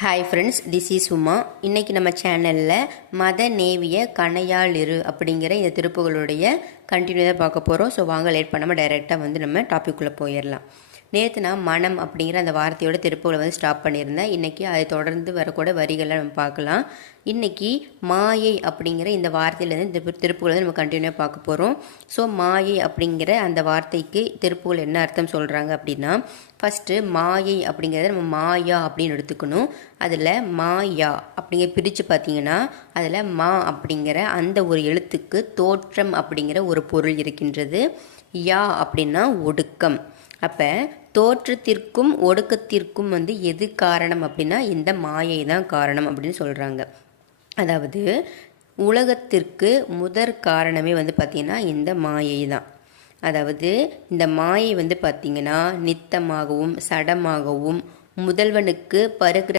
Hi friends, this is Uma. இன்றைக்கி நம்ம சேனலில் மத நேவிய கணையாளிரு அப்படிங்கிற இந்த திருப்புகளுடைய கண்டினியூவாக பார்க்க போகிறோம். ஸோ வாங்க லேட் பண்ணாமல் டைரெக்டாக நம்ம டாபிக்குள்ளே போயிடலாம். நேற்று நான் மனம் அப்படிங்கிற அந்த வார்த்தையோட திருப்புகளை ஸ்டாப் பண்ணியிருந்தேன். இன்றைக்கி அதை தொடர்ந்து வரக்கூட வரிகளை நம்ம பார்க்கலாம். இன்றைக்கி மாயை அப்படிங்கிற இந்த வார்த்தையிலேருந்து திருப்புகளை நம்ம கண்டினியூவாக பார்க்க போகிறோம். ஸோ மாயை அப்படிங்கிற அந்த வார்த்தைக்கு திருப்புகள் என்ன அர்த்தம் சொல்கிறாங்க அப்படின்னா, ஃபஸ்ட்டு மாயை அப்படிங்கிறத நம்ம மாயா அப்படின்னு எடுத்துக்கணும். அதில் மாயா அப்படிங்கிற பிரித்து பார்த்தீங்கன்னா அதில் மா அப்படிங்கிற அந்த ஒரு எழுத்துக்கு தோற்றம் அப்படிங்கிற ஒரு பொருள் இருக்கின்றது. யா அப்படின்னா ஒடுக்கம். அப்போ தோற்றத்திற்கும் ஒடுக்கத்திற்கும் எது காரணம் அப்படின்னா இந்த மாயை தான் காரணம் அப்படின்னு சொல்கிறாங்க. அதாவது உலகத்திற்கு முதற் காரணமே பார்த்திங்கன்னா இந்த மாயை தான். அதாவது இந்த மாயை பார்த்திங்கன்னா நித்தமாகவும் சடமாகவும் முதல்வனுக்கு பருகிற